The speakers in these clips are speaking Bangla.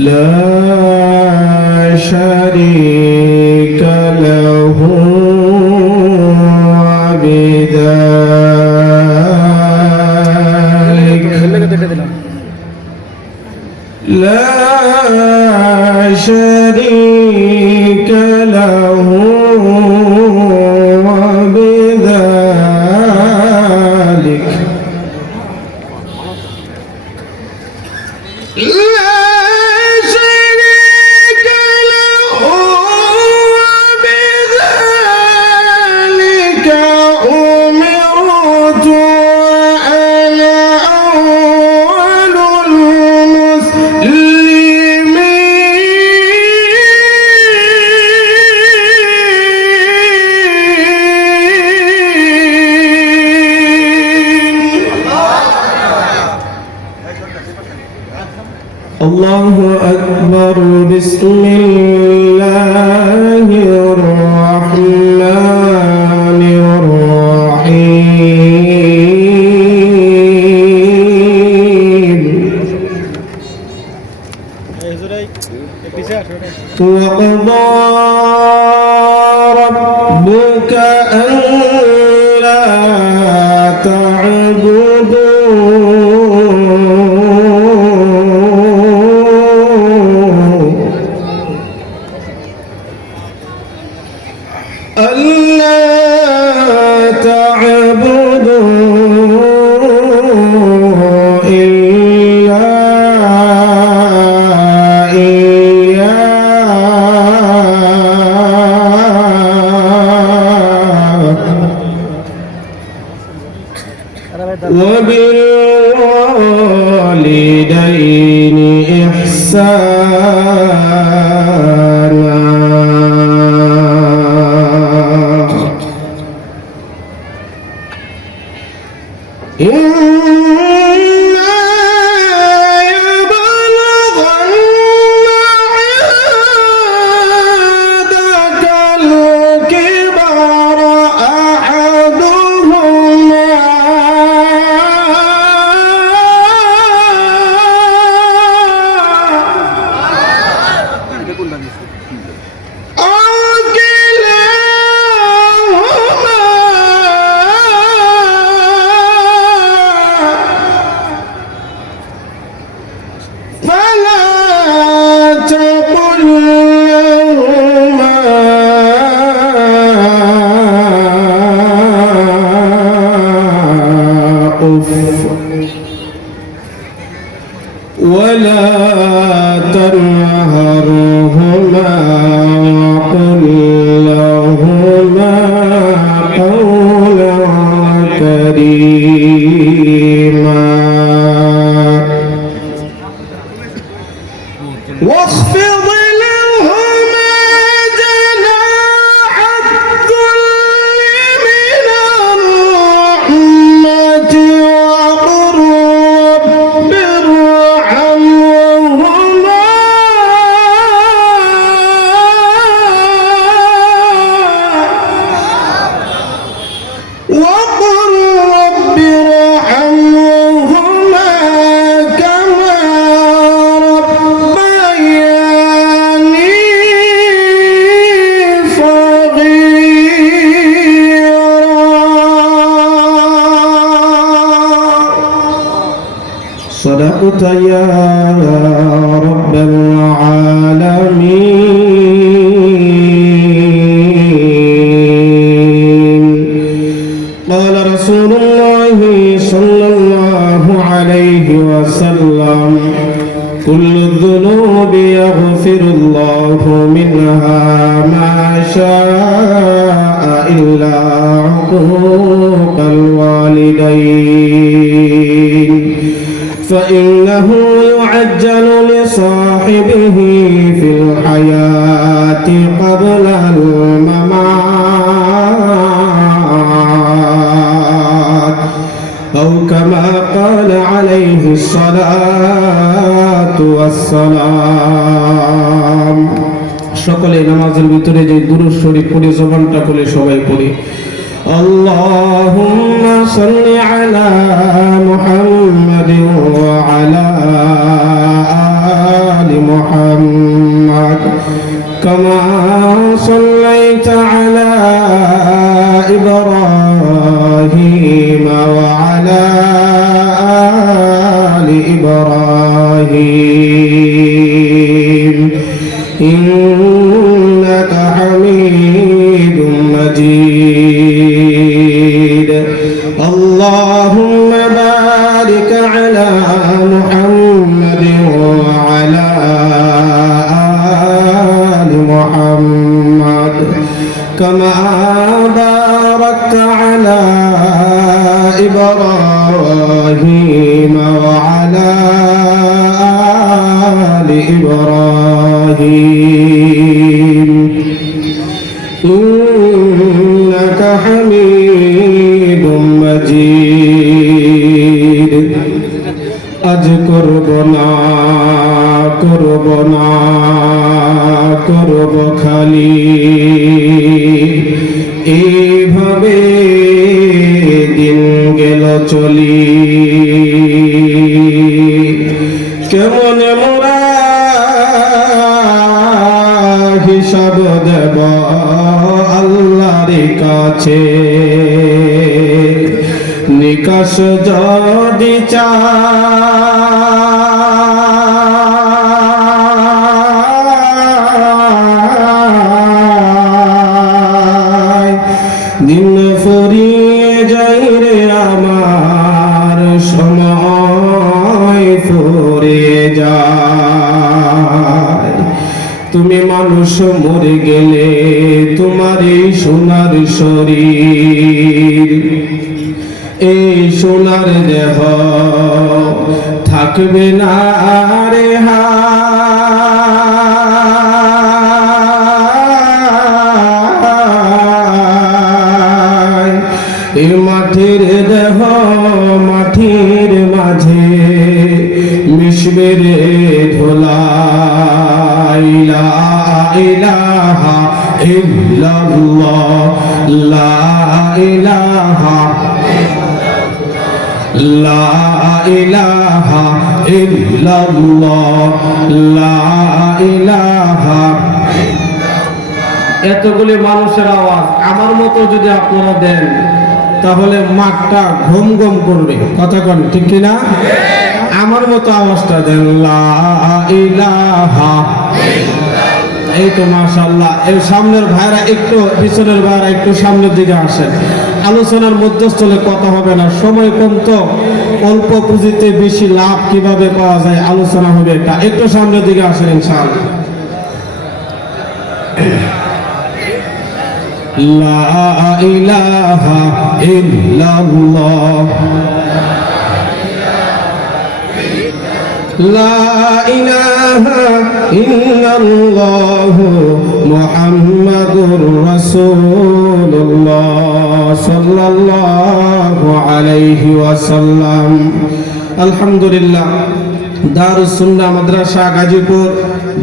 لا شريك له وبذلك لا شريك له وبذلك الله أكبر. بسم الله الرحمن الرحيم. وقضى ربك ألا تعبدوا وبالوالدين إحسانا. ولا تنهرهما وقل لهما قولا كريما واخفض لهما جناح الذل من الرحمة وقل رب ارحمهما كما ربياني صغيرا. صدقت يا رب العالمين. قال رسول الله صلى الله عليه وسلم كل الذنوب يغفر الله منها ما شاء إلا عقوق الوالدين فإنه يعجل لصاحبه في الحياة قبل সালাতু ওয়াস সালাম। সকলে নামাজের ভিতরে যে দুরূদ শরীফ পড়ে জবানটা খুলে সবাই পড়ি। আল্লাহুম্মা সাল্লি আলা মুহাম্মাদিন ওয়া আলা আলি মুহাম্মাদ কামা সাল্লাইতা আলা ইব্রাহিম ওয়া আলা আলি ইব্রাহিম ইন্নাকা হামিদুম মাজিদ। আল্লাহুম্মা বারিক আলা মুহাম্মাদিন ওয়া আলা আলি মুহাম্মাদ কামা বারাকতা আলা ইব্রাহিম ওয়া আলা আলি ইব্রাহিম ইন্নাকা হামিদুম মাজিদ। আজ করব খালি এইভাবে দিন গেল চলি, কেমন মোরা হিসাব দেব আল্লাহর কাছে। নিকাশ যদি চায় দিন ফুরিয়ে যাই রে আমার, সময় ফুরিয়ে যায়। তুমি মানুষ মরে গেলে তোমার এই সোনার শরীর, এই সোনার দেহ থাকবে না রে হায়। এই মাটির দেহ মাটির মাঝে মিশবে রে ধুলাই। লা ইলাহা ইল্লাল্লাহ, লা ইলাহা লা ইলাহা ইল্লাল্লাহ, লা ইলাহা। এতগুলি মানুষের আওয়াজ আমার মতো যদি আপনারা দেন তাহলে মাঠটা ঘুম ঘুম করবে। কথা কোন ঠিক কিনা? আমার মতো আওয়াজটা দেন, লা ইলাহা। এই তো মাশাআল্লাহ। এই সামনের ভাইরা একটু, পিছনের ভাইরা একটু সামনের দিকে আসেন। আলোচনার মধ্যস্থলে কথা হবে না, সময় কম তো, অল্প পুঁজিতে বেশি লাভ কিভাবে পাওয়া যায় আলোচনা হবে এটা। একটু সামনের দিকে আসেন ইনশাআল্লাহ। লা ইলাহা ইল্লাল্লাহ, লা ইলাহা ইল্লাল্লাহ মুহাম্মাদুর রাসূলুল্লাহ সাল্লাল্লাহু আলাইহি ওয়াসাল্লাম। আলহামদুলিল্লাহ, দারুস সুন্নাহ মাদ্রাসা গাজীপুর,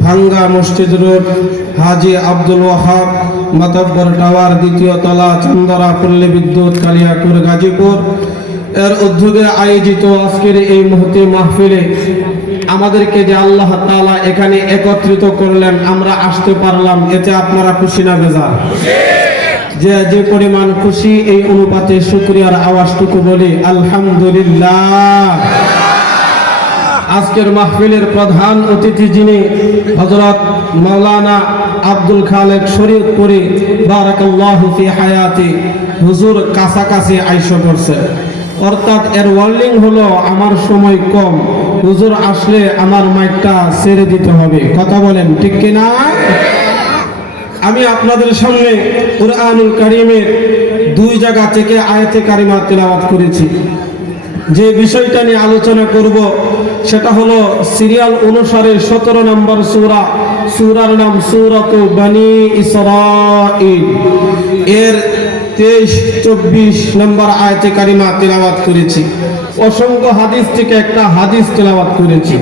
ভাঙ্গা মসজিদ রোড, হাজী আব্দুল ওয়াহাব মাতব্বর টাওয়ার, দ্বিতীয় তলা, চন্দরা পল্লী বিদ্যুৎ, কালিয়াকুর, গাজীপুর এর উদ্যোগে আয়োজিত আজকের এই মুহূর্তে মাহফিলে আমাদেরকে যে আল্লাহ তাআলা এখানে একত্রিত করলেন, আমরা আসতে পারলাম, এতে আপনারা খুশি না বেজার? যে পরিমাণ খুশি এই অনুপাতে শুকরিয়ার আওয়াজটুকু বলি আলহামদুলিল্লাহ। আজকের মাহফিলের প্রধান অতিথি যিনি হযরত মাওলানা আব্দুল খালেক শরীয়তপুরী বারাকাল্লাহু ফি হায়াতি, হুজুর কাছাকাছি আইসা পড়ছে। অর্থাৎ এর ওয়ার্নিং হলো আমার সময় কম, হুজুর আসলে আমার মাইকটা ছেড়ে দিতে হবে। কথা বলেন ঠিক কিনা? আমি আপনাদের সামনে কুরআনুল কারীমের দুই জায়গা থেকে আয়াতে কারিমা তেলাওয়াত করেছি। যে বিষয়টা নিয়ে আলোচনা করব সেটা হলো সিরিয়াল অনুসারে 17 নম্বর সূরা, সূরার নাম সূরাতু বনী ইসরাঈল, এর 23-24 নম্বর আয়াতে কারিমা তেলাওয়াত করেছি। অসংখ্য হাদিস থেকে একটা হাদিস তেলাওয়াত করেছি।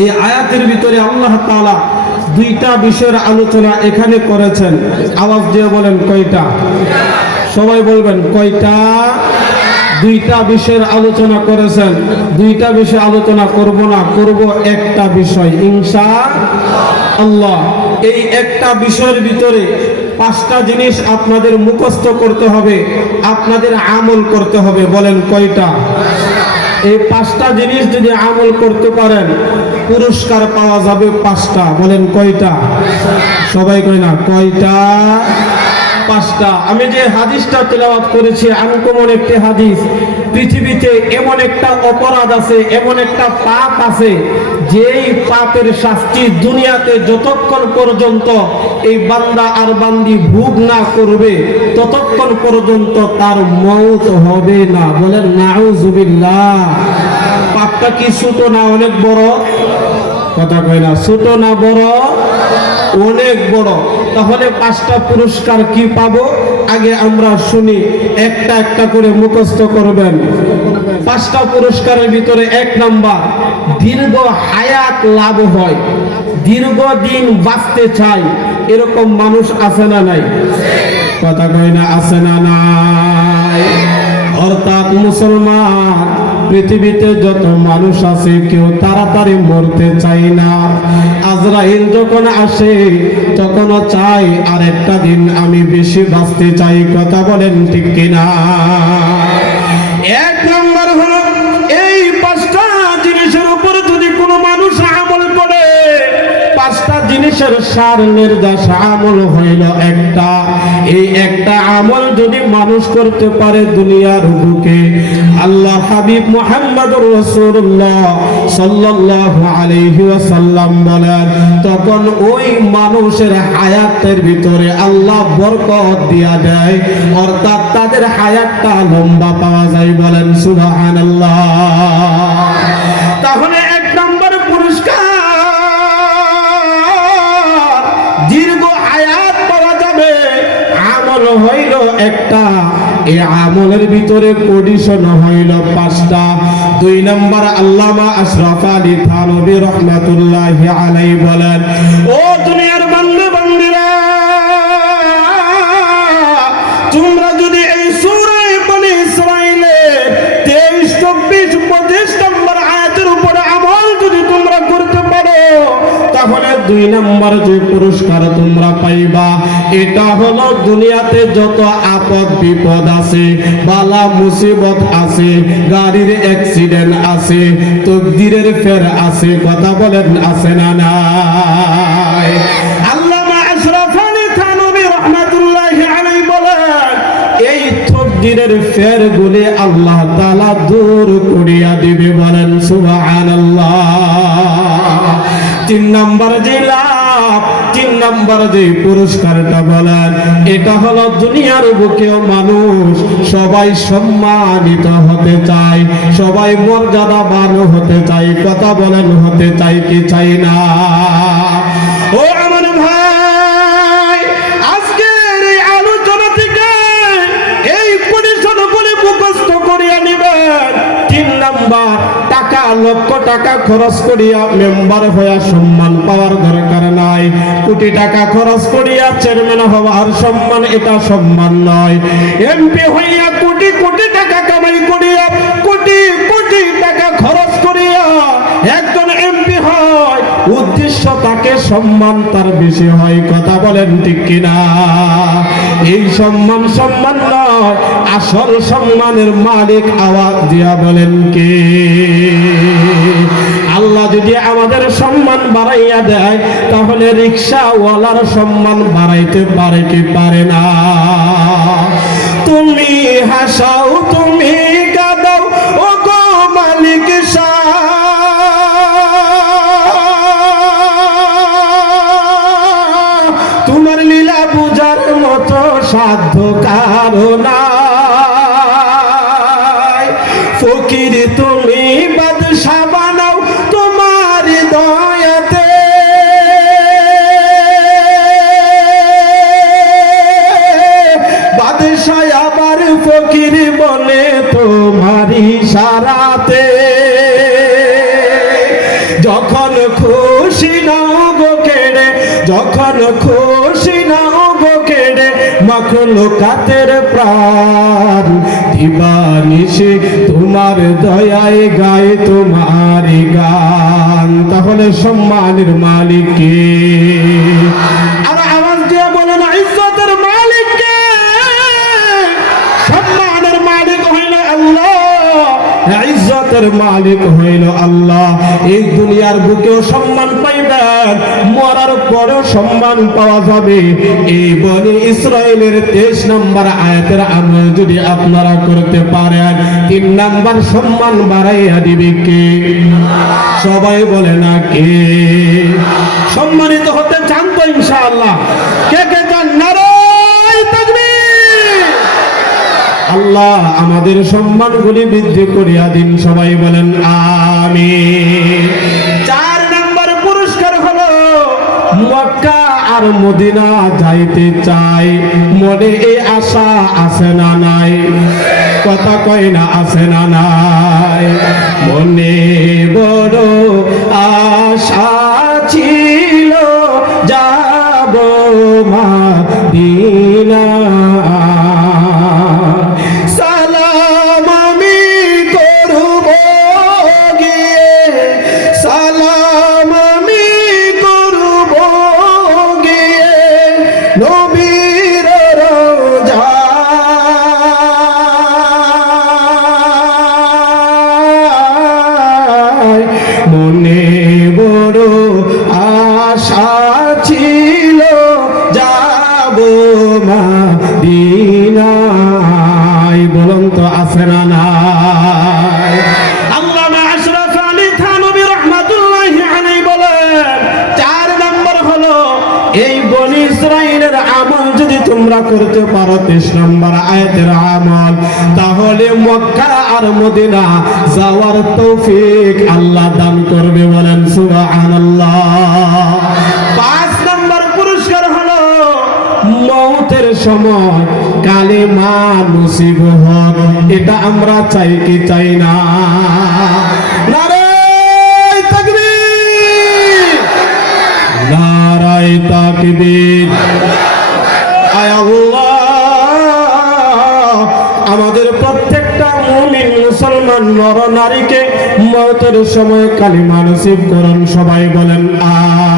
এই আয়াতের ভিতরে আল্লাহ তাআলা দুইটা বিষয়ের আলোচনা এখানে করেছেন। আওয়াজ দিয়ে বলেন কয়টা? সবাই বলবেন কয়টা? দুইটা বিষয়ের আলোচনা করেছেন। দুইটা বিষয় আলোচনা করব না, করব একটা বিষয় ইনশাআল্লাহ। এই একটা বিষয়ের ভিতরে পাঁচটা জিনিস আপনাদের মুখস্থ করতে হবে, আপনাদের আমল করতে হবে। বলেন কয়টা? এই পাঁচটা জিনিস যদি আমল করতে পারেন পুরস্কার পাওয়া যাবে পাঁচটা। বলেন কয়টা? সবাই কয় না কয়টা? পাঁচটা। আমি যে হাদিসটা তেলাওয়াত করেছি আনকমন একটি হাদিস। পৃথিবীতে এমন একটা অপরাধ আছে, এমন একটা পাপ আছে, যেই পাপের শাস্তি দুনিয়াতে যতক্ষণ পর্যন্ত এই বান্দা আর বান্দি ভোগ না করবে ততক্ষণ পর্যন্ত তার মওত হবে না। বলেন নাউজুবিল্লাহ। পাপটা কি ছোট না অনেক বড়? কথা কয় না, ছোট না বড়? অনেক বড়। তাহলে পাঁচটা পুরস্কার কি পাবো আগে আমরা শুনি, একটা একটা করে মুখস্থ করবেন। পাঁচটা পুরস্কারের ভিতরে এক নাম্বার, দীর্ঘ হায়াত লাভ হয়। দীর্ঘদিন বাঁচতে চাই এরকম মানুষ আছে না নাই? কথা কয় না, আছে না নাই? অর্থাৎ মুসলমান পৃথিবীতে যত মানুষ আছে কেউ তাড়াতাড়ি মরতে চায় না। আজরাইল যখন আসে তখনও চাই আর একটা দিন আমি বেশি বাঁচতে চাই। কথা বলেন ঠিক কিনা? এক নম্বর হলো এই পাঁচটা জিনিসের উপর যদি কোনো মানুষ আমল করে, পাঁচটা জিনিসের সার নির্দেশ আমল হইল একটা। এই একটা আমল যদি মানুষ করতে পারে দুনিয়ার বুকে, আল্লাহ হাবিব মুহাম্মদুর রাসূলুল্লাহ সাল্লাল্লাহু আলাইহি ওয়াসাল্লাম বলেন, তখন ওই মানুষের হায়াতের ভিতরে আল্লাহ বরকত দিয়া দেয়, অর্থাৎ তাদের হায়াতটা লম্বা পাওয়া যায়। বলেন সুবহানাল্লাহ। তাহলে এক নম্বর পুরস্কার দীর্ঘ হায়াত পাওয়া যাবে, আমল হইল একটা। এই আমলের ভিতরে কন্ডিশন হইল পাঁচটা। দুই নম্বর আল্লামা আশরাফ আলী থানভী রাহমাতুল্লাহি আলাইহি বলেন, ও দুনিয়ার বান্দা বান্দীরা, তোমরা যদি এই সূরা বনী ইসরাঈলের 23, 24, 25 নম্বর আয়াতের উপরে আমল যদি তোমরা করতে পারো, তাহলে দুই নম্বর যে পুরস্কার তোমরা পাইবা এটা হলো দুনিয়াতে যত আপদ বিপদ আছে, বালা মুসিবত আছে, গাড়ির অ্যাক্সিডেন্ট আছে, তকদিরের ফের আছে। কথা বলেন আছে না নাই? আল্লামা আশরাফ আলী থানভী রাহমাতুল্লাহি আলাইহি বলেন, এই তকদিরের ফের গুলি আল্লাহ তাআলা দূর করিয়া দিবে। বলেন সুবহানাল্লাহ। তিন নম্বর যে লাভ, তিন নম্বর যে পুরস্কারটা বলেন, এটা হলো দুনিয়ার বুকেও মানুষ সবাই সম্মানিত হতে চায়, সবাই মর্যাদাবান হতে চায়। কথা বলেন হতে চাই কি চাই না? ও আমার ভাই, আজকের এই আলোচনা থেকে এই পরিষদগুলি মুখস্থ করিয়া নিবেন। তিন নাম্বার, টাকা লক্ষ টাকা খরচ করিয়া মেম্বার হইয়া সম্মান পাওয়ার দরকার নাই। কোটি টাকা খরচ করিয়া চেয়ারম্যান হওয়ার সম্মান, এটা সম্মান নয়। এমপি হইয়া কোটি কোটি টাকা কামাই করিয়া, কোটি কোটি টাকা খরচ করিয়া একজন এমপি হয়, উদ্দেশ্য তাকে সম্মান তার বেশি হয়। কথা বলেন ঠিক কিনা? এই সম্মান সম্মান নয়, আসল সম্মানের মালিক আওয়াজ দিয়া বলেন কে? আল্লাহ যদি আমাদের সম্মান বাড়াইয়া দেয় তাহলে রিকশাওয়ালার সম্মান বাড়াইতে পারে কি পারে না? তুমি হাসাও তুমি কাঁদাও ও গো মালিক শাহ, তোমার লীলা বুঝার মতো সাধ্য কারো নাই। ফকির তুমি বাদশা বানাও তোমার দয়াতে, বাদশা আবার ফকির বলে তোমারই ইশারাতে, যখন খুশি নাও গো কেড়ে, যখন খুশি নাও গো কেড়ে মাখলুকাতের প্রাণ, দিবানিশি তোমার দয়ায় গায় তোমার গান। তাহলে সম্মানের মালিক কে? আর আওয়াজ দিয়ে বলেন ইজ্জতের মালিক কে? সম্মানের মালিক হইল আল্লাহ, ইজ্জতের মালিক হইল আল্লাহ। এই দুনিয়ার বুকেও সম্মান পাইবেন, মরার পরেও সম্মান পাওয়া যাবে। এই বনি ইসরাইলের 23 নম্বর আয়াতের আমল যদি আপনারা করতে পারেন, 3 নম্বর সম্মান বাড়াইয়া দিবে কে? সবাই বলে না কে? সম্মানিত হতে চান তো ইনশাআল্লাহ? কে কে চান? নারায়ে তাকবীর! আল্লাহ আমাদের সম্মানগুলি বৃদ্ধি করিয়া দিন, সবাই বলেন আমিন। 4 নম্বর পুরস্কার হলো মক্কা আর মদিনা যাইতে চাই, মনে এই আশা আছে না নাই? কথা কয় না আছে না নাই? মনে বড় আশা ছিল যাব মদিনা, সালাম আমি করব গিয়ে, সালাম আমি করব গিয়ে নবীর রওজায়। মনে বড় আশা ছিল যাব মদিনায়, বলুন তো আছে না নাই? আল্লামা আশরাফ আলী থানভী রাহমাতুল্লাহি আলাইহি বলেন 4 নম্বর হলো এই বনি ইসরাইলের আমল যদি তোমরা করতে পারো, 23 নম্বর আয়াতের আমল, তাহলে মক্কা আর মদিনা যাওয়ার তৌফিক আল্লাহ দান করবে। বলেন সুবহানাল্লাহ। 5 নম্বর পুরস্কার হলো মৌতের সময় কালেমা নসিব হক। এটা আমরা চাই কি চাই না? নারায়ে তাকবীর! নারায়ে তাকবীর! আয় আল্লাহ, আমাদের প্রত্যেকটা মুমিন মুসলমান নর নারীকে মওতের সময় কালিমা নসিব করুন, সবাই বলেন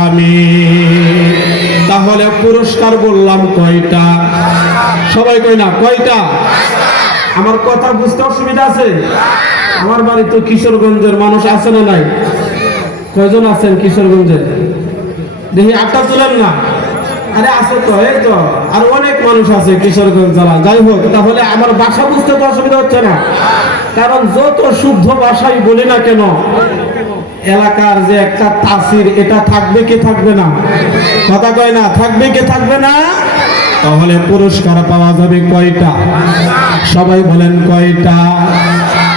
আমিন। তাহলে পুরস্কার বললাম কয়টা? সবাই কই না কয়টা? আমার কথা বুঝতে অসুবিধা আছে? আমার বাড়ি তো কিশোরগঞ্জের মানুষ আছে না নাই? কয়জন আছেন কিশোরগঞ্জের? দেখি আটটা তুলেন না। আরে আছে তো, এই তো আর অনেক মানুষ আছে কিশোরগঞ্জ জেলা। যাই হোক, তাহলে আমার ভাষা বুঝতে তো অসুবিধা হচ্ছে না, কারণ যত শুদ্ধ ভাষাই বলি না কেন, এলাকার যে একটা তাসির, এটা থাকবে কি থাকবে না? কথা কয় না, থাকবে কি থাকবে না? তাহলে পুরস্কার পাওয়া যাবে কয়টা? সবাই বলেন কয়টা?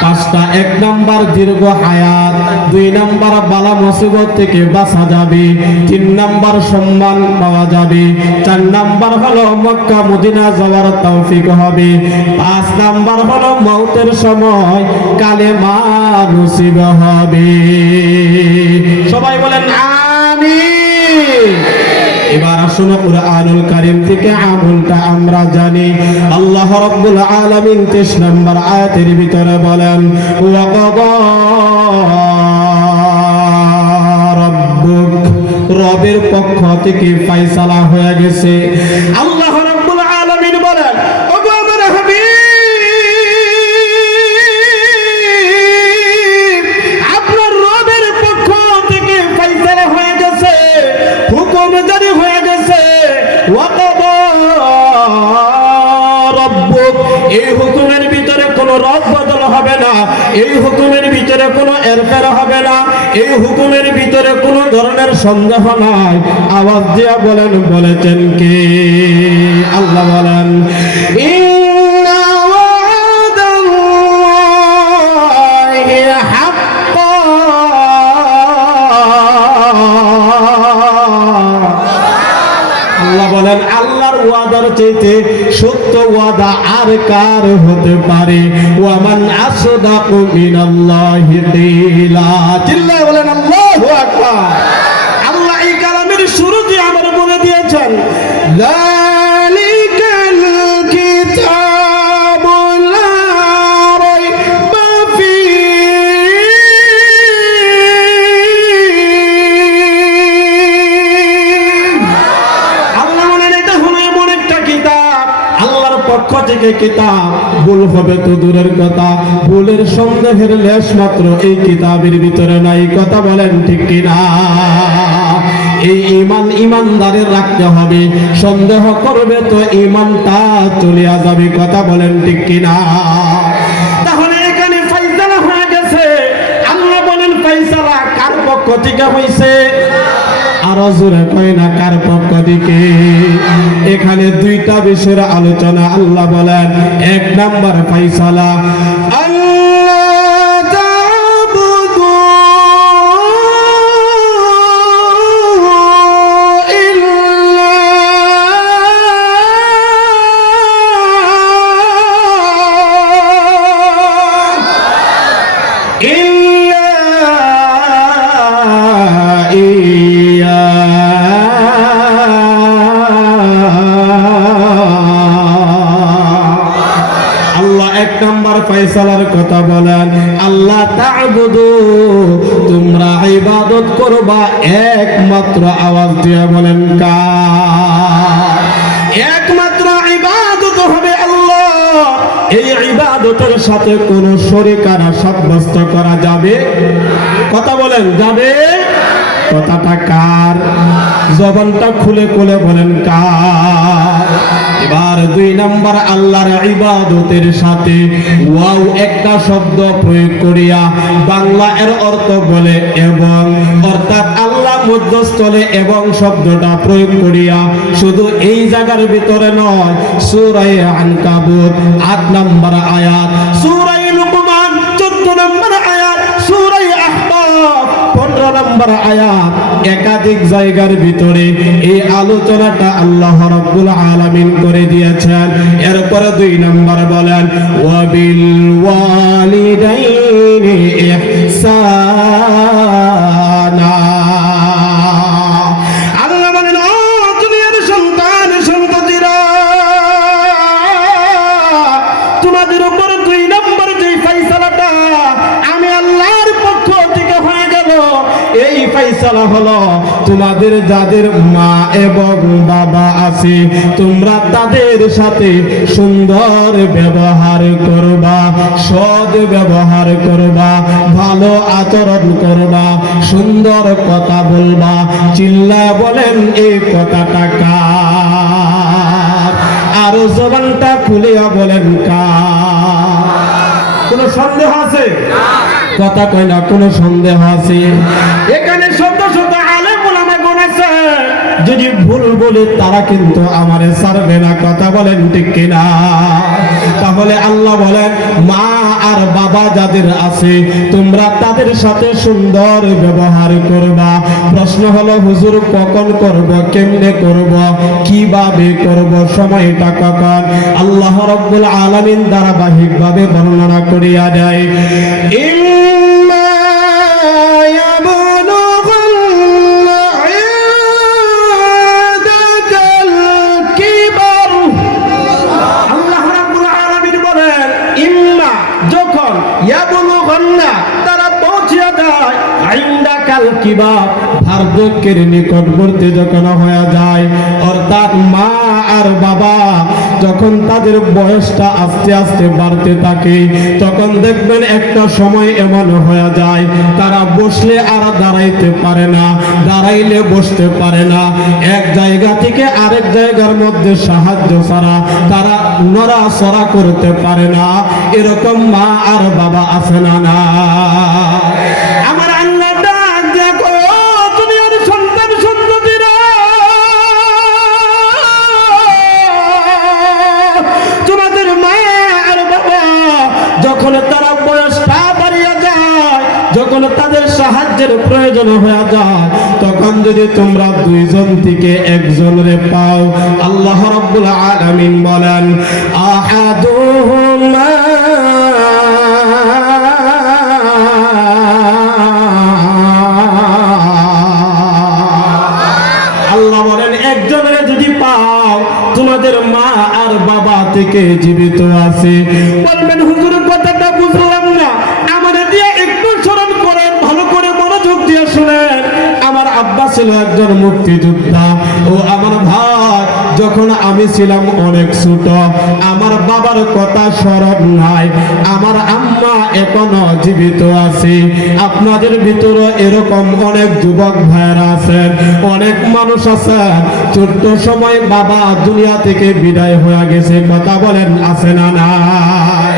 5টা। 1 নাম্বার দীর্ঘ হায়াত, 2 নাম্বার বালা মুসিবত থেকে বাঁচা যাবে, 3 নাম্বার সম্মান পাওয়া যাবে, 4 নাম্বার হলো মক্কা মদিনা যাওয়ার তৌফিক হবে, 5 নাম্বার হলো মওতের সময় কালেমা নসিব হবে। সবাই বলেন আমিন। এবার আসুন কুরআনুল কারীম থেকে আমলটা আমরা জানি। আল্লাহ রাব্বুল আলামিন 23 নম্বর আয়াতের ভিতরে বলেন, ওয়া কাদা রাব্বুক, রবের পক্ষ থেকে ফয়সালা হয়ে গেছে। আল্লাহ রাব্বুল আলামিন বলেন, ওগো আমার হাবিব, আপনার রবের পক্ষ থেকে ফয়সালা হয়ে গেছে, হুকুম জারি হয়ে গেছে। ওয়া কাদা রাব্বুক, এই হুকুমের ভিতরে কোনো রদ বদল হবে না, এই হুকুমের ভিতরে কোনো এরফের হবে না, এই হুকুমের ভিতরে কোনো ধরনের সন্দেহ নাই। আওয়াজ দিয়া বলেন, বলেছেন কে? আল্লাহ বলেন, ইন্না ওয়াদাল্লাহি হাক্কান। আল্লাহ বলেন আল্লাহর ওয়াদার চাইতে সত্য ওয়াদা আর কার হতে পারে? ওয়ামান আসদাকু মিনাল্লাহি কিলা। চিল্লায়ে বলেন আল্লাহু আকবার। আল্লাহ এই কালামের শুরুতে আবার বলে দিয়েছেন যালিকাল কিতাবু লা রাইবা ফীহি। আল্লাহ বলেন এটা হলো এমন একটা কিতাব, আল্লাহর পক্ষ থেকে কিতাব, ভুল হবে তো দূরের কথা, ভুলের সন্দেহের লেশ মাত্র এই কিতাবের ভিতরে নাই। কথা বলেন ঠিক কিনা? এই ঈমান ঈমানদারের রাখতে হবে, সন্দেহ করবে তো ঈমানটা চলে যাবে। কথা বলেন ঠিক কিনা? তাহলে এখানে ফায়সালা হয়ে গেছে। আল্লাহ বলেন ফায়সালা কার পক্ষ থেকে হইছে? আরো জোরে কয় না কার পক্ষ থেকে? এখানে দুইটা বিষয়ের আলোচনা। আল্লাহ বলেন এক নাম্বার ফায়সালা ফয়সালার কথা বলেন আল্লাহ তা'বুদু, তোমরা ইবাদত করবা একমাত্র। আওয়াজ দিয়ে বলেন কার? একমাত্র ইবাদত হবে আল্লাহ। এই ইবাদতের সাথে কোন শরীকানা সাব্যস্ত করা যাবে? কথা বলেন যাবে? কথাটা কার? জবানটা খুলে খুলে বলেন কার? এবার দুই নাম্বার আল্লাহর ইবাদতের সাথে ওয়াও একটা শব্দ প্রয়োগ করিয়া বাংলা এর অর্থ বলে এবং, অর্থাৎ আল্লাহ মধ্যস্থলে এবং শব্দটা প্রয়োগ করিয়া শুধু এই জায়গার ভিতরে নয়, সূরা আনকাবুত 8 নম্বর আয়াত, সূরা লুকমান 14 নম্বর আয়াত, সূরা আহকাফ 15 নম্বর আয়াত, একাধিক জায়গার ভিতরে এই আলোচনাটা আল্লাহ রাব্বুল আলামিন করে দিয়েছেন। এরপরে 2 নম্বর বলেন ওয়াবিল ওয়ালিদাইনি ইহসানা। আল্লাহ বলেন ও দুনিয়ার সন্তান সন্ততিরা, তোমাদের উপর 2 নম্বর যে ফয়সালাটা আমি আল্লাহর পক্ষ থেকে হয়ে গেল, এই ফয়সালা হলো তোমাদের যাদের মা এবং বাবা আছে তোমরা তাদের সাথে সুন্দর ব্যবহার করবা, সৎ ব্যবহার করবা, ভালো আচরণ করবা, সুন্দর কথা বলবা। চিল্লায় বলেন এই কথাটা কার? আর জবানটা খুলিয়া বলেন কার? কোনো সন্দেহ আছে? কথা কয় না, কোনো সন্দেহ আছে? এখানে শত শত আলেম ওলামা গণ আছে, যদি ভুল বলে তারা কিন্তু আমারে ছাড়বে না। কথা বলেন ঠিক কিনা? তাহলে আল্লাহ বলেন মা আর বাবা যাদের আছে তোমরা তাদের সাথে সুন্দর ব্যবহার করবা। প্রশ্ন হলো হুজুর কখন করব, কেমনে করব, কিভাবে করব, সময়টা কখন? আল্লাহ রাব্বুল আলামিন ধারাবাহিকভাবে বর্ণনা করিয়া দেয় বার্ধক্যের নিকটবর্তী যখন হয়ে যায়, অর্থাৎ মা আর বাবা যখন তাদের বয়সটা আস্তে আস্তে বাড়তে থাকে তখন দেখবেন একটা সময় এমন হয়ে যায় তারা বসলে আর দাঁড়াইতে পারে না, দাঁড়াইলে বসতে পারে না, এক জায়গা থেকে আরেক জায়গার মধ্যে সাহায্য ছাড়া তারা নড়াচড়া করতে পারে না। এরকম মা আর বাবা আছে না? না। আমার আল্লাহ ডাক দেখো দুনিয়ার সন্তান সন্ততিরা, তোমাদের মা আর বাবা যখন তারা বয়সটা বাড়িয়ে যায়, যখন তাদের সাহায্যের প্রয়োজন হয়ে যায় তখন যদি তোমরা দুইজন থেকে একজনরে পাও, আল্লাহ রাব্বুল আলামিন বলেন আহাদুহুমা আল্লাহ বলেন একজনের যদি পাও তোমাদের মা আর বাবা থেকে জীবিত আছে। বলবেন হুজুর কথাটা বুঝলাম না, আমাদের দিয়ে একটু স্মরণ করেন, ভালো করে মনোযোগ দিয়ে শুনেন। আমার আব্বা ছিল একজন মুক্তিযোদ্ধা। ও আমার ভাই, যখন আমি ছিলাম অনেক ছোট, আমার বাবার কথা স্মরণ নাই, আমার আম্মা এখনো জীবিত আছে। আপনাদের ভিতরে এরকম অনেক যুবক ভাইরা আছেন, অনেক মানুষ আছেন, ছোট্ট সময় বাবা দুনিয়া থেকে বিদায় হয়ে গেছে। কথা বলেন আছে না নাই?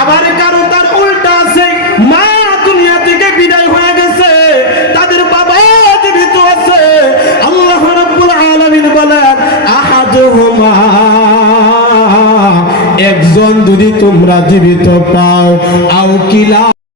আবার কারো তার উল্টা আছে, মা দুনিয়া থেকে বিদায় হয়ে গেছে, তাদের বাবা জীবিত আছে। আল্লাহ রাব্বুল আলামিন বলেন আহাদুহুমা, একজন যদি তোমরা জীবিত পাও, আও কিলা